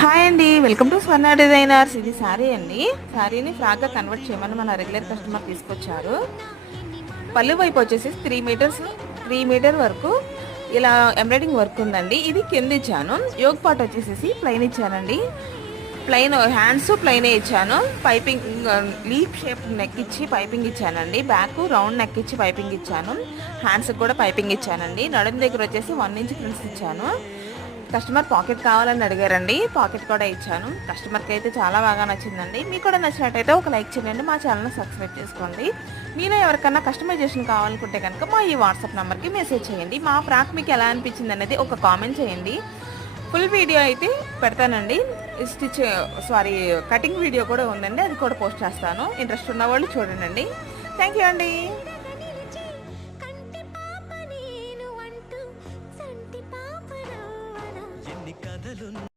Hi అండి. Welcome to Swarna designers ఇది శారీ అండి. శారీని ఫ్రాక్గా కన్వర్ట్ చేయమని మన రెగ్యులర్ కస్టమర్ తీసుకొచ్చారు. పళ్ళు వైపు వచ్చేసి త్రీ మీటర్స్ త్రీ మీటర్ వరకు ఇలా ఎంబ్రాయిడింగ్ వర్క్ ఉందండి. ఇది కింద ఇచ్చాను. యోగ్ పాట్ వచ్చేసేసి ప్లెయిన్ ఇచ్చానండి. ప్లెయిన్ హ్యాండ్స్ ప్లెయినే ఇచ్చాను. పైపింగ్ లీప్ షేప్ నెక్ ఇచ్చి పైపింగ్ ఇచ్చానండి. బ్యాక్ రౌండ్ నెక్ ఇచ్చి పైపింగ్ ఇచ్చాను. హ్యాండ్స్కి కూడా పైపింగ్ ఇచ్చానండి. నడుము దగ్గర వచ్చేసి వన్ ఇంచ్ ప్రిన్స్ ఇచ్చాను. కస్టమర్ పాకెట్ కావాలని అడిగారండి. పాకెట్ కూడా ఇచ్చాను. కస్టమర్కి అయితే చాలా బాగా నచ్చిందండి. మీకు కూడా నచ్చినట్టయితే ఒక లైక్ చేయండి. మా ఛానల్ని సబ్స్క్రైబ్ చేసుకోండి. మీలో ఎవరికన్నా కస్టమైజేషన్ కావాలనుకుంటే కనుక మా ఈ వాట్సాప్ నెంబర్కి మెసేజ్ చేయండి. మా ఫ్రాక్ మీకు ఎలా అనిపించింది అనేది ఒక కామెంట్ చేయండి. ఫుల్ వీడియో అయితే పెడతానండి. స్టిచ్ సారీ కటింగ్ వీడియో కూడా ఉందండి. అది కూడా పోస్ట్ చేస్తాను. ఇంట్రెస్ట్ ఉన్న వాళ్ళు చూడండి థ్యాంక్ యూ అండి. కథలు